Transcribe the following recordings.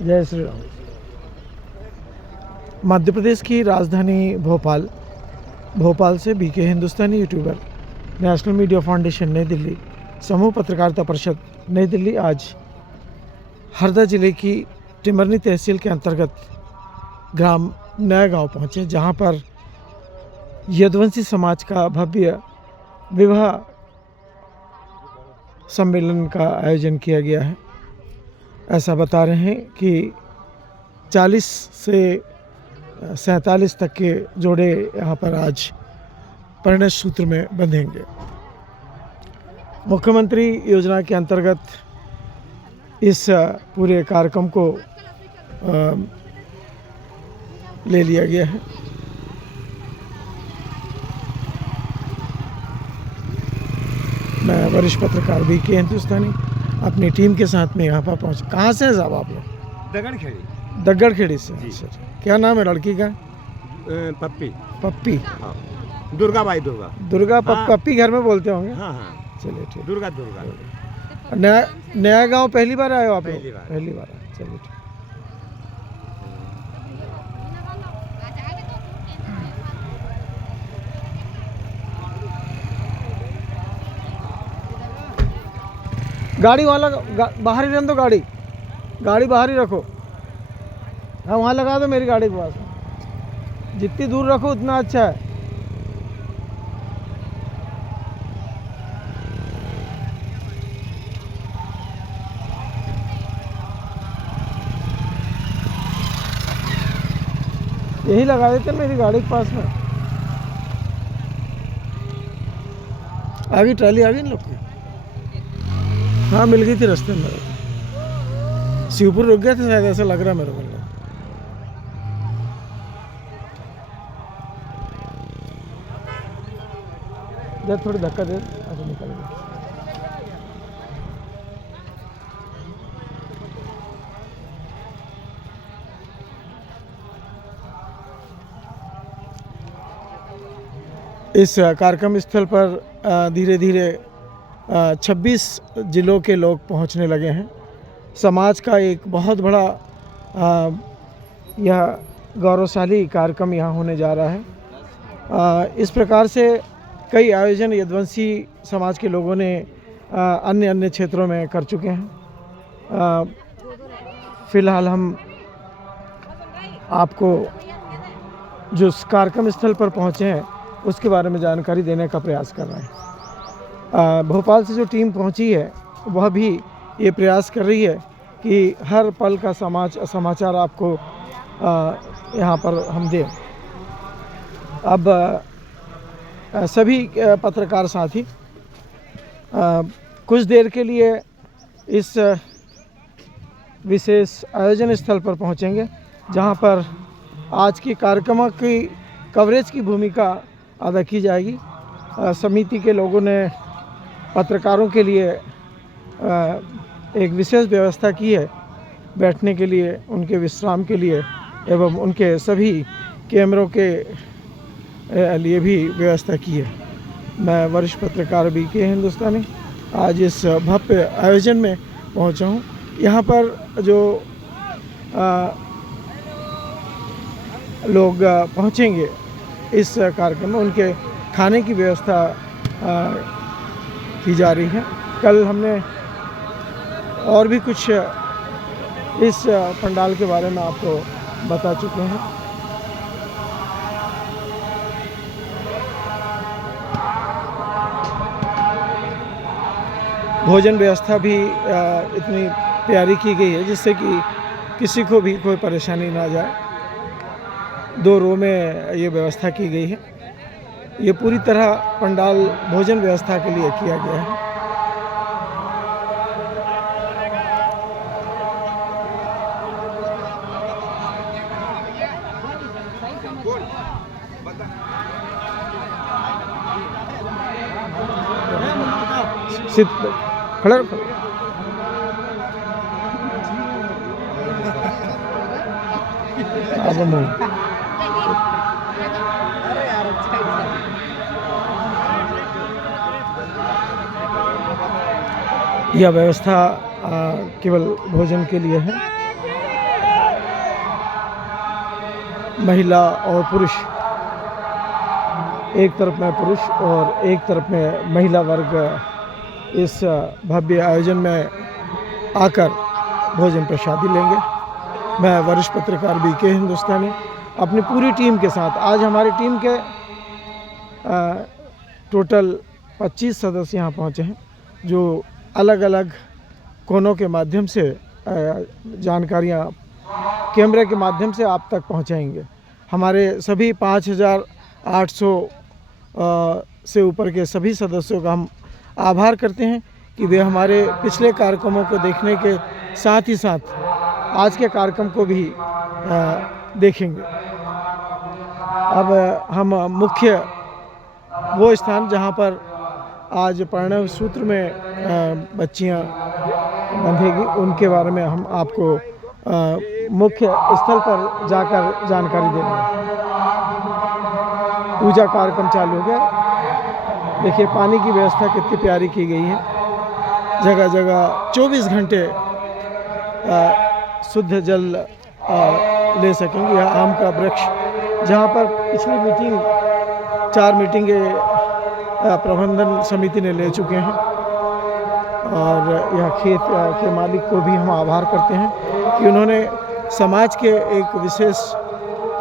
जय श्री राम। मध्य प्रदेश की राजधानी भोपाल से बीके हिंदुस्तानी यूट्यूबर, नेशनल मीडिया फाउंडेशन नई दिल्ली, समूह पत्रकारिता परिषद नई दिल्ली आज हरदा जिले की टिमरनी तहसील के अंतर्गत ग्राम नया गांव पहुंचे, जहां पर यदुवंशी समाज का भव्य विवाह सम्मेलन का आयोजन किया गया है। ऐसा बता रहे हैं कि 40 से 47 तक के जोड़े यहाँ पर आज परिणय सूत्र में बंधेंगे। मुख्यमंत्री योजना के अंतर्गत इस पूरे कार्यक्रम को ले लिया गया है। मैं वरिष्ठ पत्रकार बीके हिंदुस्तानी अपनी टीम के साथ में यहाँ पर पहुँच। कहाँ से हैं साहब आप लोग? दग्गड़खेड़ी से। अच्छा, क्या नाम है लड़की का? पप्पी। हाँ। दुर्गा। हाँ। पप्पी घर में बोलते होंगे। हाँ। चलिए ठीक। दुर्गा। नया गांव पहली बार आए हो आप? पहली बार। चलिए ठीक। गाड़ी वहाँ बाहर ही रहने दो। गाड़ी बाहर ही रखो। हाँ, वहाँ लगा दो मेरी गाड़ी के पास। जितनी दूर रखो उतना अच्छा है। यही लगा देते मेरी गाड़ी के पास में। आ गई ट्राली, आ गई इन लोग की। हाँ, मिल गई थी रास्ते में। शिवपुर रुक गया था शायद, ऐसा लग रहा है मेरे को। जब थोड़ी धक्का दे ऐसे निकल गया। इस कार्यक्रम स्थल पर धीरे धीरे 26 जिलों के लोग पहुंचने लगे हैं। समाज का एक बहुत बड़ा यह गौरवशाली कार्यक्रम यहाँ होने जा रहा है। इस प्रकार से कई आयोजन यदुवंशी समाज के लोगों ने अन्य क्षेत्रों में कर चुके हैं। फिलहाल हम आपको जो कार्यक्रम स्थल पर पहुँचे हैं उसके बारे में जानकारी देने का प्रयास कर रहे हैं। भोपाल से जो टीम पहुंची है वह भी ये प्रयास कर रही है कि हर पल का समाचार आपको यहाँ पर हम दें। अब सभी पत्रकार साथी कुछ देर के लिए इस विशेष आयोजन स्थल पर पहुँचेंगे, जहाँ पर आज के कार्यक्रम की कवरेज की भूमिका अदा की जाएगी। समिति के लोगों ने पत्रकारों के लिए एक विशेष व्यवस्था की है, बैठने के लिए, उनके विश्राम के लिए एवं उनके सभी कैमरों के लिए भी व्यवस्था की है। मैं वरिष्ठ पत्रकार बीके हिंदुस्तानी आज इस भव्य आयोजन में पहुंचा हूं। यहाँ पर जो लोग पहुंचेंगे इस कार्यक्रम में, उनके खाने की व्यवस्था की जा रही है। कल हमने और भी कुछ इस पंडाल के बारे में आपको बता चुके हैं। भोजन व्यवस्था भी इतनी प्यारी की गई है जिससे कि किसी को भी कोई परेशानी ना जाए। 2 रो में ये व्यवस्था की गई है। ये पूरी तरह पंडाल भोजन व्यवस्था के लिए किया गया है। खड़े रखो। यह व्यवस्था केवल भोजन के लिए है। महिला और पुरुष, एक तरफ में पुरुष और एक तरफ में महिला वर्ग इस भव्य आयोजन में आकर भोजन प्रसादी लेंगे। मैं वरिष्ठ पत्रकार BK हिंदुस्तानी अपनी पूरी टीम के साथ, आज हमारी टीम के टोटल 25 सदस्य यहाँ पहुँचे हैं, जो अलग अलग कोनों के माध्यम से जानकारियाँ कैमरे के माध्यम से आप तक पहुँचाएंगे। हमारे सभी 5800 से ऊपर के सभी सदस्यों का हम आभार करते हैं कि वे हमारे पिछले कार्यक्रमों को देखने के साथ ही साथ आज के कार्यक्रम को भी देखेंगे। अब हम मुख्य वो स्थान जहाँ पर आज परिणय सूत्र में बच्चियाँ बंधेगी, उनके बारे में हम आपको मुख्य स्थल पर जाकर जानकारी देंगे। पूजा कार्यक्रम चालू हो गया। देखिए पानी की व्यवस्था कितनी प्यारी की गई है। जगह जगह 24 घंटे शुद्ध जल ले सकेंगे। यह आम का वृक्ष, जहाँ पर पिछली मीटिंग 4 मीटिंगें प्रबंधन समिति ने ले चुके हैं, और यह खेत के मालिक को भी हम आभार करते हैं कि उन्होंने समाज के एक विशेष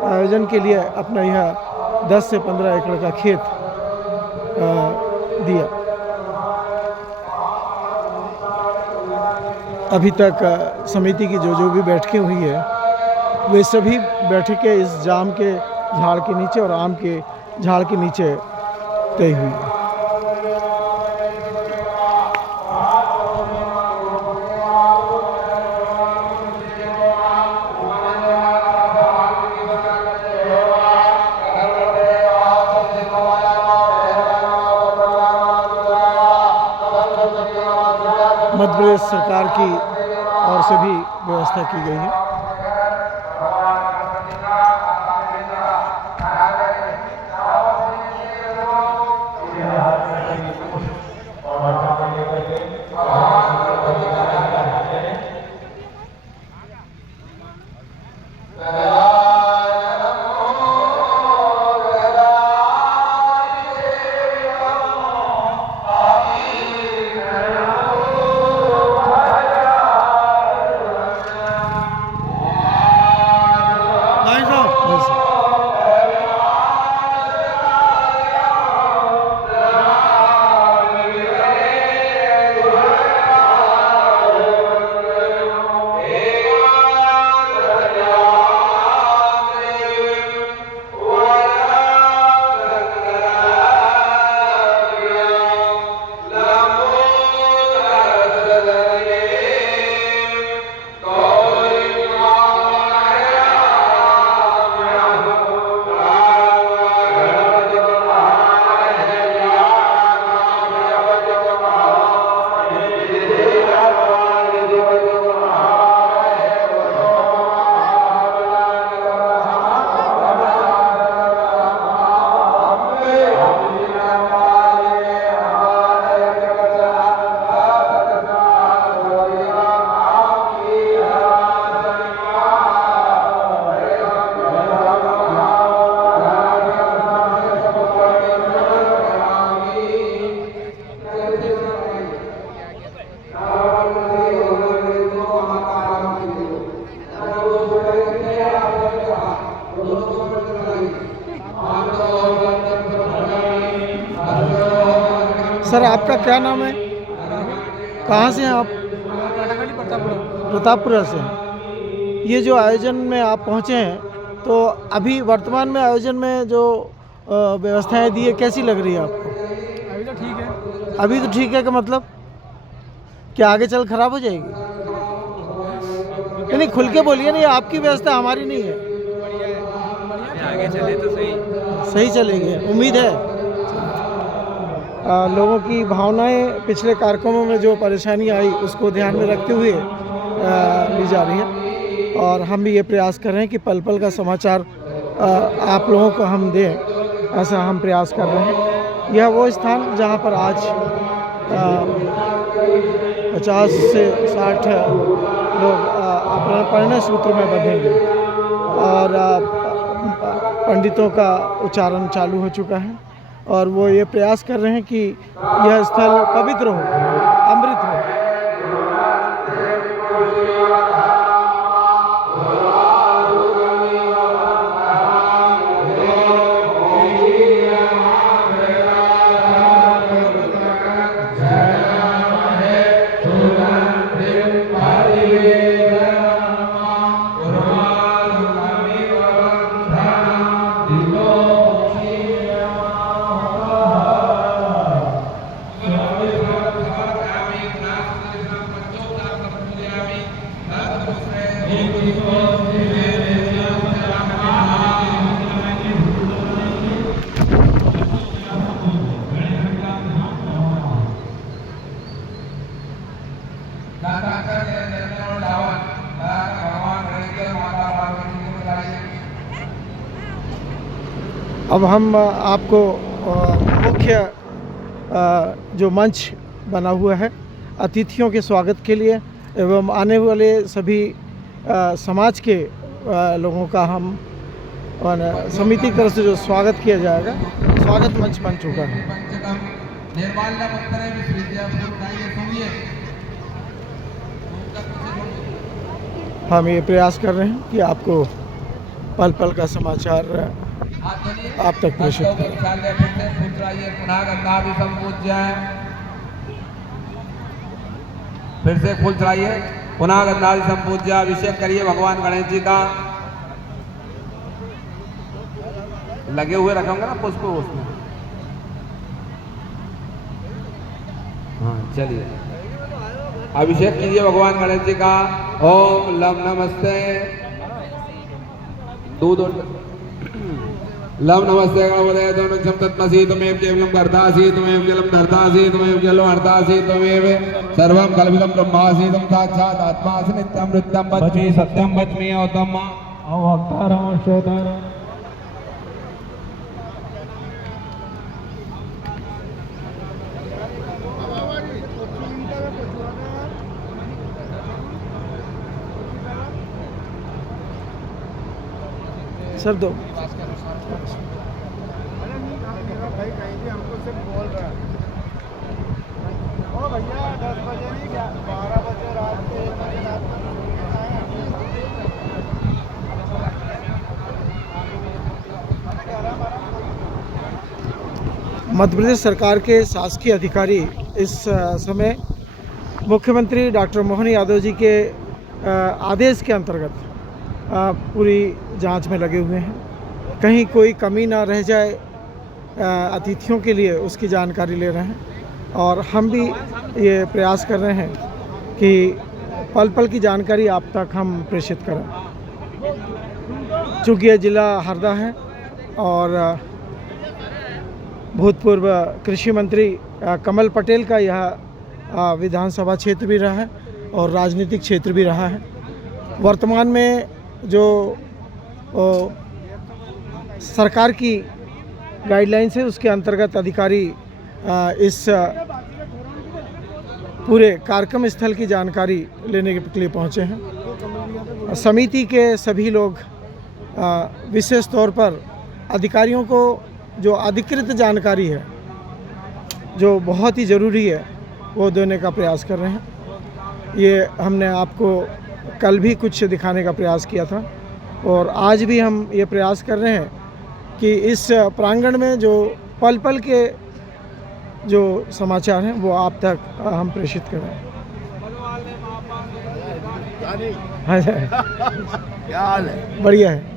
आयोजन के लिए अपना यह 10 से 15 एकड़ का खेत दिया। अभी तक समिति की जो भी बैठकें हुई है, वे सभी बैठकें इस जाम के झाड़ के नीचे और आम के झाड़ के नीचे तय हुई है। मध्य प्रदेश सरकार की ओर से भी व्यवस्था की गई है। सर आपका क्या नाम है? कहाँ से हैं आप? प्रतापपुरा से। ये जो आयोजन में आप पहुँचे हैं, तो अभी वर्तमान में आयोजन में जो व्यवस्थाएं दी है, कैसी लग रही है आपको? अभी तो ठीक है। अभी तो ठीक है, का मतलब क्या आगे चल खराब हो जाएगी? नहीं, खुल के बोलिए। नहीं, आपकी व्यवस्था, हमारी नहीं है। आगे चले तो सही चलेगी, उम्मीद है। लोगों की भावनाएं पिछले कार्यक्रमों में जो परेशानी आई, उसको ध्यान में रखते हुए ली जा रही है, और हम भी ये प्रयास कर रहे हैं कि पल पल का समाचार आप लोगों को हम दें, ऐसा हम प्रयास कर रहे हैं। यह वो स्थान जहां पर आज 50 से 60 लोग अपने परिणय सूत्र में बंधेंगे, और पंडितों का उच्चारण चालू हो चुका है और वो ये प्रयास कर रहे हैं कि यह स्थल पवित्र हो, अमृत हो। अब हम आपको मुख्य जो मंच बना हुआ है अतिथियों के स्वागत के लिए एवं आने वाले सभी समाज के लोगों का हम समिति की तरफ से जो स्वागत किया जाएगा, स्वागत मंच बन चुका है। हम ये प्रयास कर रहे हैं कि आपको पल पल का समाचार आप तक प्रेषित करें। फिर से फूल चढ़ाइए, पुनः गंधादि संपूज्य अभिषेक करिए भगवान गणेश जी का। लगे हुए रखोगे ना पुष्प उसमें। हाँ चलिए, अभिषेक कीजिए भगवान गणेश जी का। ओम लम नमस्ते दूध लम नमस्ते गणपतये त्वं तत्मसि त्वमेव केवलं कर्तासि त्वमेव जलं धर्तासि त्वमेव जलो हर्तासि त्वमेव सर्वं कल्पितं ब्रह्मासि त्वं साक्षात् आत्मासि नित्यं मृत्यं वच्मि सत्यं वच्मि औतम अवक्तारं श्रोतारं। सर दो भाई कहीं भी हमको सिर्फ बोल रहा है ओ भैया 10 बजे नहीं क्या 12 बजे रात के मध्य प्रदेश सरकार के शासकीय अधिकारी इस समय मुख्यमंत्री डॉक्टर मोहन यादव जी के आदेश के अंतर्गत पूरी जांच में लगे हुए हैं। कहीं कोई कमी ना रह जाए अतिथियों के लिए, उसकी जानकारी ले रहे हैं और हम भी ये प्रयास कर रहे हैं कि पल पल की जानकारी आप तक हम प्रेषित करें। चूँकि यह ज़िला हरदा है और भूतपूर्व कृषि मंत्री कमल पटेल का यह विधानसभा क्षेत्र भी रहा है और राजनीतिक क्षेत्र भी रहा है। वर्तमान में जो सरकार की गाइडलाइंस है उसके अंतर्गत अधिकारी इस पूरे कार्यक्रम स्थल की जानकारी लेने के लिए पहुंचे हैं। समिति के सभी लोग विशेष तौर पर अधिकारियों को जो अधिकृत जानकारी है, जो बहुत ही ज़रूरी है, वो देने का प्रयास कर रहे हैं। ये हमने आपको कल भी कुछ दिखाने का प्रयास किया था और आज भी हम ये प्रयास कर रहे हैं कि इस प्रांगण में जो पल पल के जो समाचार हैं वो आप तक हम प्रेषित करें। हाँ क्या हाल है? बढ़िया है।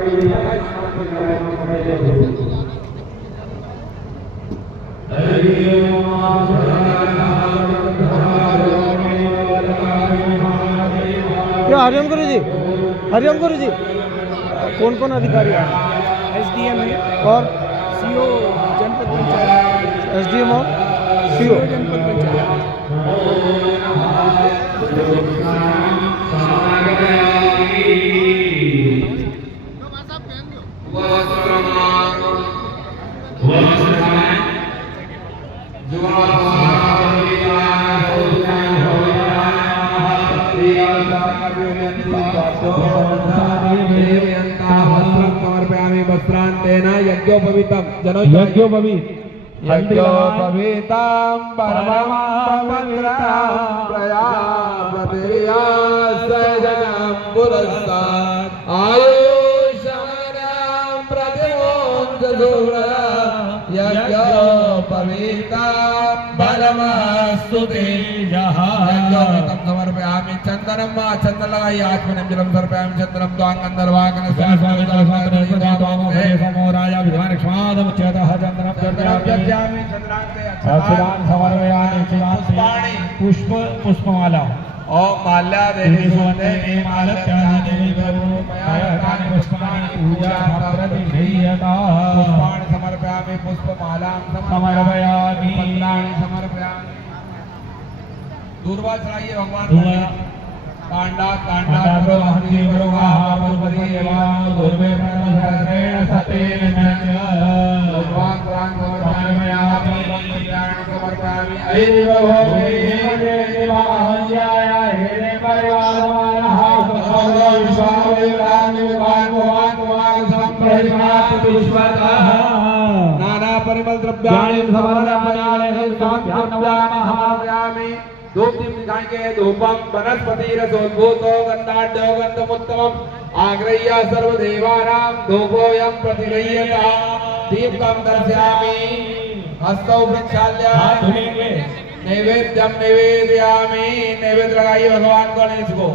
क्या हरिओम गुरु जी, हरिओम गुरु जी, कौन कौन अधिकारी आए? एसडीएम है और सीओ जनपद पंचायत, एसडीएम और सीओ। जनपद पंचायत। समर्पयामि वस्त्रांतेन यज्ञोपवीतं जनो यज्ञोपवीत यज्ञोपवीतं परमं पवित्रं प्रया सजनं पुरस्तात् आयुष्मनं प्रतिमोक्षसुव्रत यज्ञोपवीतं बलमस्तु ते यज्ञोपवीतं समर्पयामि चन्दनं वा चन्दन लगाइए आत्मनं जलं समर्पयामि चन्दनं द्वाङ्गन्धर्वाङ्गन अक्षदान समर्पयामि पुष्पाणि पुष्प पुष्पमाला ओम माल्या देवी सुवंदे देवी प्रभु पुष्पाणि पूजा प्रतिष्ठीयता पुष्पाणि समर्पयामि पुष्पमालां समर्पयामि पत्राणि समर्पयामि दूर्वा चढ़ाइए भगवान कांडा कांडा दुर्वे प्रणसरेण सतेन भगवान पुराण समर्पयामि समर्पयामि ऐव नाना परिमल द्रव्याणि समर्पयामि धूप दीप दिखाएंगे धूपम वनस्पतिरसोद्भूतो गन्धाढ्यो गन्धमुत्तमम् आग्रह्य सर्वदेवानां धूपोऽयं प्रतिगृह्यता दीपकं दर्शयामि हस्तौ प्रक्षाल्य नैवेद्यम निवेदयामि नैवेद्य लगाइए भगवान गणेश को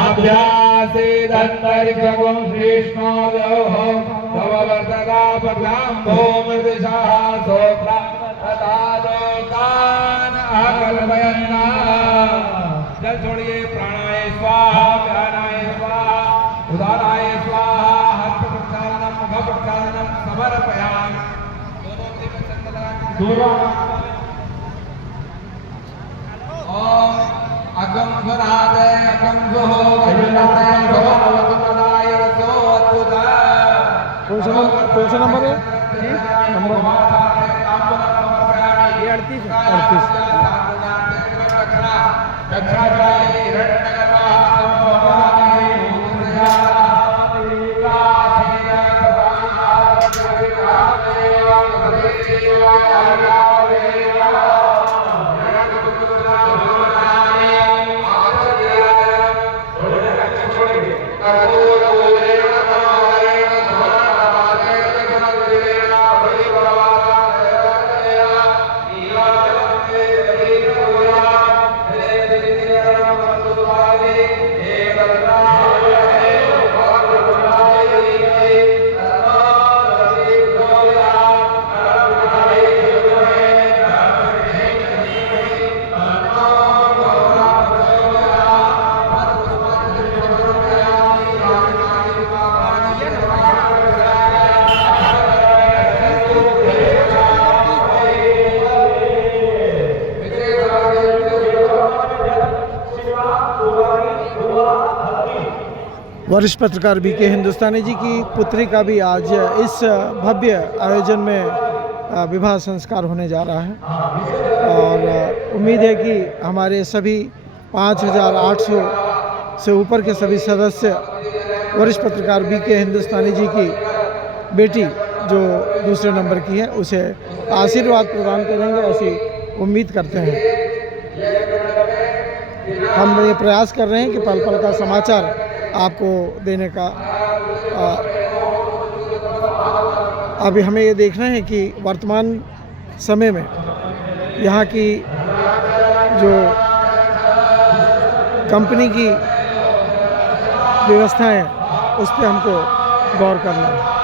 अभ्यासे दंतरिकं कृष्णो देवो भववर्तदा पदाम्भो मृदिशा सोत्रा तदालोकान अकल्पयन्ना जल छोड़िए प्राणाय स्वाहा व्यानाय स्वाहा उदाराय स्वाहा हस्त प्रक्षालनम मुख प्रक्षालनम समर्पयामि दोनों अंगुली में चंदन लगा ओम अगम स्वरादे अगम स्वहो गजनते सोमवतु पदाय रसो अद्भुता कौन सा नंबर है? नंबर ये 38 है। वरिष्ठ पत्रकार बीके हिंदुस्तानी जी की पुत्री का भी आज इस भव्य आयोजन में विवाह संस्कार होने जा रहा है और उम्मीद है कि हमारे सभी 5,800 से ऊपर के सभी सदस्य वरिष्ठ पत्रकार बीके हिंदुस्तानी जी की बेटी जो दूसरे नंबर की है उसे आशीर्वाद प्रदान करेंगे, ऐसी उम्मीद करते हैं। हम ये प्रयास कर रहे हैं कि पल पल का समाचार आपको देने का। अभी हमें ये देखना है कि वर्तमान समय में यहाँ की जो कंपनी की व्यवस्थाएं उस पर हमको गौर करना है।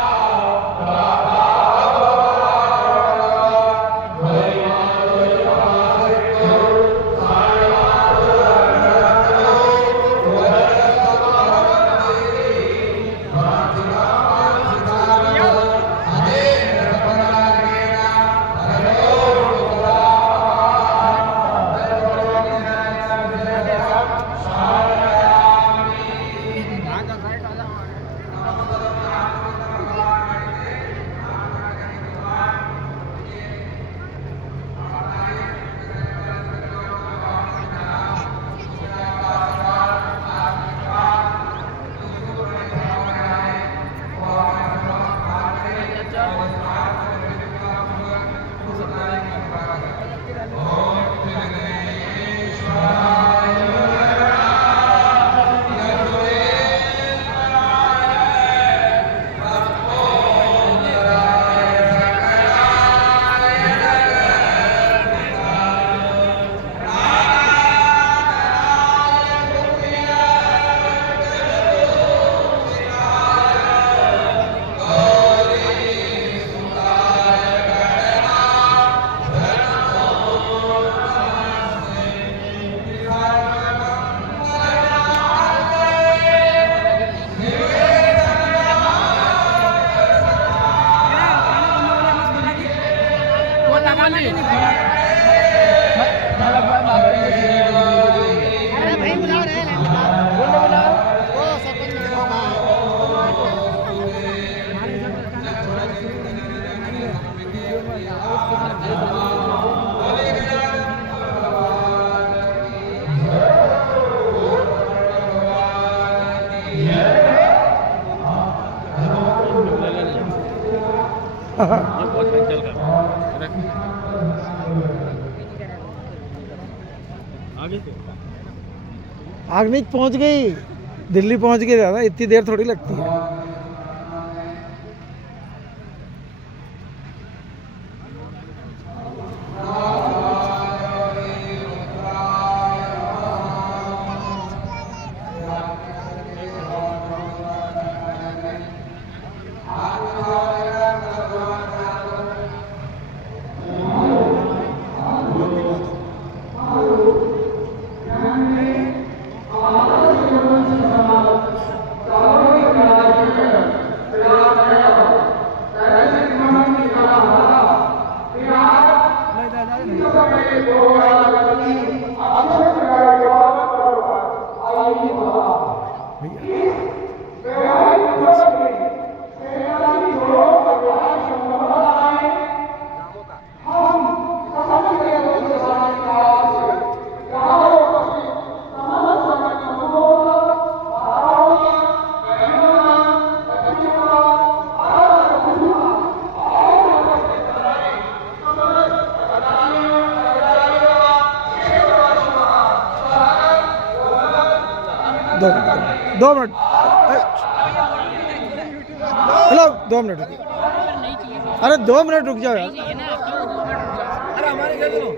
अरे भाई बुला रहे हैं वो सरपंच आग नहीं पहुंच गई, दिल्ली पहुंच गई दादा, इतनी देर थोड़ी लगती है। दो मिनट, हेलो 2 मिनट रुकिए। अरे 2 मिनट रुक जाओ यार। अरे हमारे घर चलो।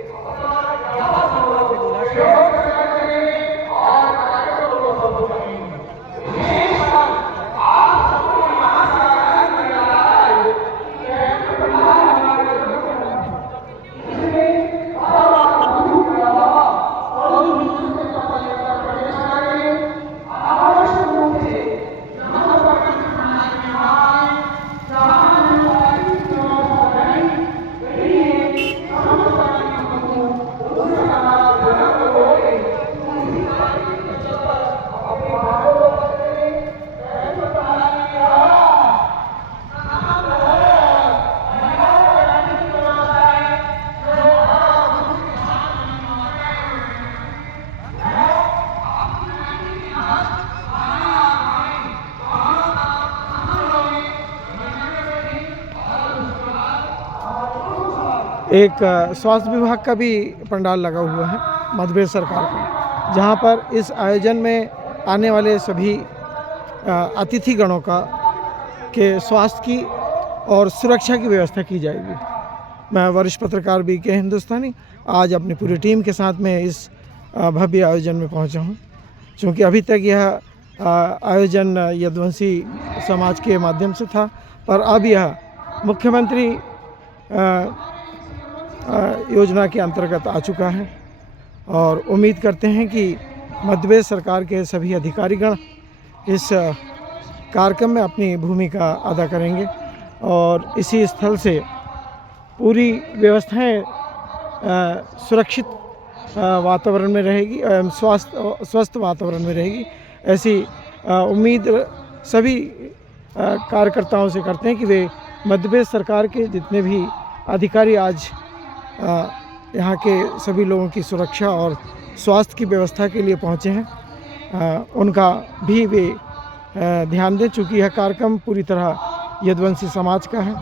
एक स्वास्थ्य विभाग का भी पंडाल लगा हुआ है मध्य प्रदेश सरकार का, जहां पर इस आयोजन में आने वाले सभी अतिथिगणों का के स्वास्थ्य की और सुरक्षा की व्यवस्था की जाएगी। मैं वरिष्ठ पत्रकार BK हिंदुस्तानी आज अपनी पूरी टीम के साथ में इस भव्य आयोजन में पहुंचा हूं। चूँकि अभी तक यह आयोजन यदुवंशी समाज के माध्यम से था, पर अब यह मुख्यमंत्री योजना के अंतर्गत आ चुका है और उम्मीद करते हैं कि मध्य प्रदेश सरकार के सभी अधिकारीगण इस कार्यक्रम में अपनी भूमिका अदा करेंगे और इसी स्थल से पूरी व्यवस्थाएं सुरक्षित वातावरण में रहेगी, स्वस्थ वातावरण में रहेगी, ऐसी उम्मीद सभी कार्यकर्ताओं से करते हैं कि वे मध्य प्रदेश सरकार के जितने भी अधिकारी आज यहाँ के सभी लोगों की सुरक्षा और स्वास्थ्य की व्यवस्था के लिए पहुँचे हैं, उनका भी वे ध्यान दें। चूँकि यह कार्यक्रम पूरी तरह यदुवंशी समाज का है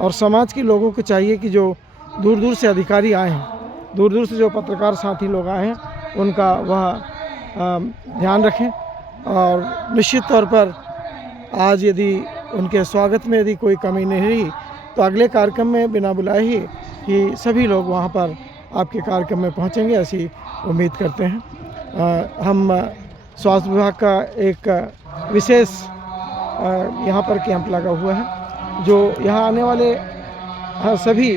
और समाज के लोगों को चाहिए कि जो दूर दूर से अधिकारी आए हैं, दूर दूर से जो पत्रकार साथी लोग आए हैं, उनका वह ध्यान रखें और निश्चित तौर पर आज यदि उनके स्वागत में यदि कोई कमी नहीं रही तो अगले कार्यक्रम में बिना बुलाए ही कि सभी लोग वहाँ पर आपके कार्यक्रम में पहुँचेंगे, ऐसी उम्मीद करते हैं। हम स्वास्थ्य विभाग का एक विशेष यहाँ पर कैंप लगा हुआ है जो यहाँ आने वाले सभी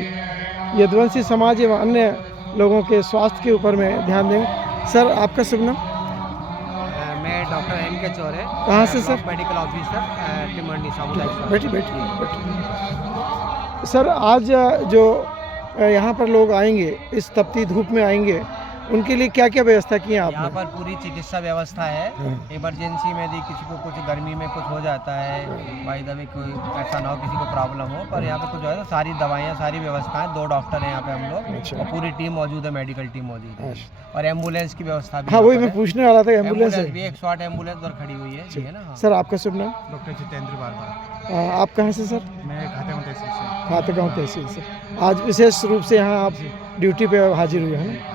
यदुवंशी समाज एवं अन्य लोगों के स्वास्थ्य के ऊपर में ध्यान देंगे। सर, आपका शुभ नाम? मैं डॉक्टर एम के चौरे, कहाँ से सर? मेडिकल ऑफिसर टिमंडी सामुदायिक। बैठिए। सर, आज जो यहाँ पर लोग आएंगे, इस तपती धूप में आएंगे, उनके लिए क्या क्या व्यवस्था की है आपने? यहाँ पर पूरी चिकित्सा व्यवस्था है। इमरजेंसी में यदि किसी को कुछ गर्मी में कुछ हो जाता है, बाई द वे कोई ऐसा ना हो किसी को प्रॉब्लम हो, पर यहाँ पे कुछ है तो सारी दवाइयाँ, सारी व्यवस्थाएं, 2 डॉक्टर हैं यहाँ पे हम लोग। अच्छा। और पूरी टीम मौजूद है, मेडिकल टीम मौजूद है और एम्बुलेंस की व्यवस्था भी। हाँ, वही मैं पूछने वाला था, एम्बुलेंस भी 108 एम्बुलेंस उधर खड़ी हुई है ना। हाँ। सर, आपका शुभ नाम? डॉक्टर जितेंद्र बारबार। आप कहाँ से सर? मैं खातेगांव तहसील से। खातेगांव तहसील से। आज विशेष रूप से यहाँ आप ड्यूटी पे हाजिर हुए हैं ना।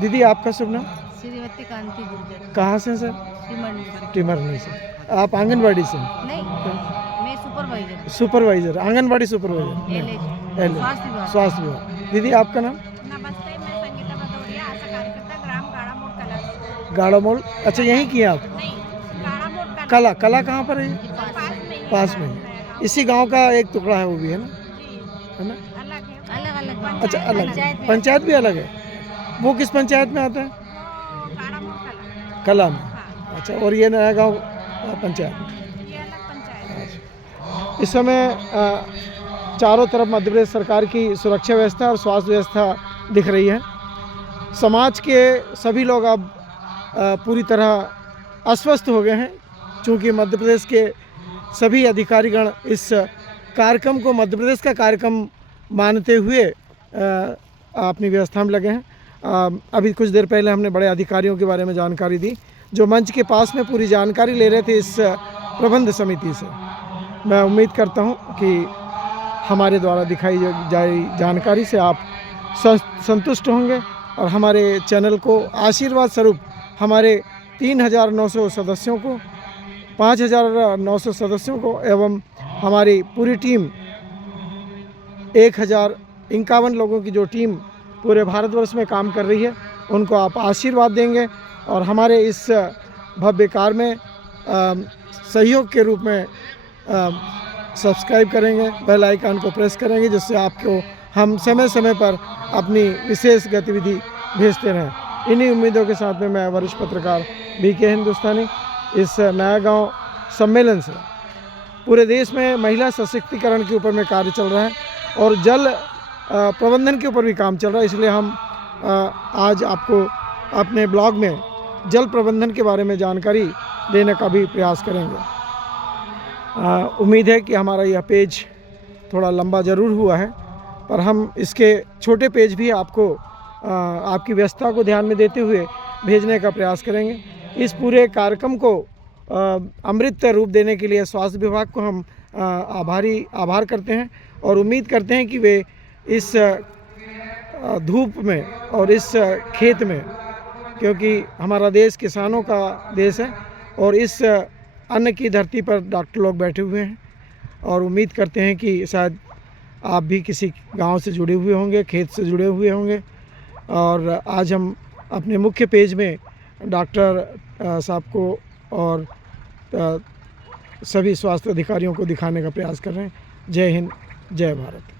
दीदी, आपका शुभ नाम? श्रीमती कांति गुर्जर। कहाँ से सर? टिमरनी से। आप आंगनबाड़ी से? नहीं, मैं supervisor. Supervisor, anganwadi supervisor, LH, स्वास्थ्य विभाग। दीदी, आपका नाम? नमस्ते, मैं संगीता भदौरिया, आशा कार्यकर्ता, ग्राम गाड़ामोड़ कला। गाड़ामोड़। अच्छा, यहीं किए आप? नहीं, गाड़ामोड़ कला। कला कहाँ पर है? पास में। में। इसी गांव का एक टुकड़ा है, वो भी है ना, है ना? अलग अलग। अच्छा, अलग पंचायत भी अलग है। वो किस पंचायत में आता है? गाड़ामोड़ कला। कला में। अच्छा, और ये नया गांव पंचायत में। ये अलग पंचायत। इस समय चारों तरफ मध्य प्रदेश सरकार की सुरक्षा व्यवस्था और स्वास्थ्य व्यवस्था दिख रही है। समाज के सभी लोग अब पूरी तरह अस्वस्थ हो गए हैं, चूँकि मध्य प्रदेश के सभी अधिकारीगण इस कार्यक्रम को मध्य प्रदेश का कार्यक्रम मानते हुए अपनी व्यवस्था में लगे हैं। अभी कुछ देर पहले हमने बड़े अधिकारियों के बारे में जानकारी दी, जो मंच के पास में पूरी जानकारी ले रहे थे इस प्रबंध समिति से। मैं उम्मीद करता हूं कि हमारे द्वारा दिखाई जाए जानकारी से आप संतुष्ट होंगे और हमारे चैनल को आशीर्वाद स्वरूप हमारे 3,900 सदस्यों को, 5,900 सदस्यों को एवं हमारी पूरी टीम 1,051 लोगों की जो टीम पूरे भारतवर्ष में काम कर रही है, उनको आप आशीर्वाद देंगे और हमारे इस भव्य कार्य में सहयोग के रूप में सब्सक्राइब करेंगे, बेल आइकन को प्रेस करेंगे, जिससे आपको हम समय समय पर अपनी विशेष गतिविधि भेजते रहें। इन्हीं उम्मीदों के साथ में मैं वरिष्ठ पत्रकार BK हिंदुस्तानी इस नया गांव सम्मेलन से पूरे देश में महिला सशक्तिकरण के ऊपर में कार्य चल रहा है और जल प्रबंधन के ऊपर भी काम चल रहा है, इसलिए हम आज आपको अपने ब्लॉग में जल प्रबंधन के बारे में जानकारी देने का भी प्रयास करेंगे। उम्मीद है कि हमारा यह पेज थोड़ा लंबा ज़रूर हुआ है, पर हम इसके छोटे पेज भी आपको आपकी व्यवस्था को ध्यान में देते हुए भेजने का प्रयास करेंगे। इस पूरे कार्यक्रम को अमृत रूप देने के लिए स्वास्थ्य विभाग को हम आभार करते हैं और उम्मीद करते हैं कि वे इस धूप में और इस खेत में, क्योंकि हमारा देश किसानों का देश है और इस अन्न की धरती पर डॉक्टर लोग बैठे हुए हैं और उम्मीद करते हैं कि शायद आप भी किसी गांव से जुड़े हुए होंगे, खेत से जुड़े हुए होंगे। और आज हम अपने मुख्य पेज में डॉक्टर साहब को और सभी स्वास्थ्य अधिकारियों को दिखाने का प्रयास कर रहे हैं। जय हिंद, जय भारत।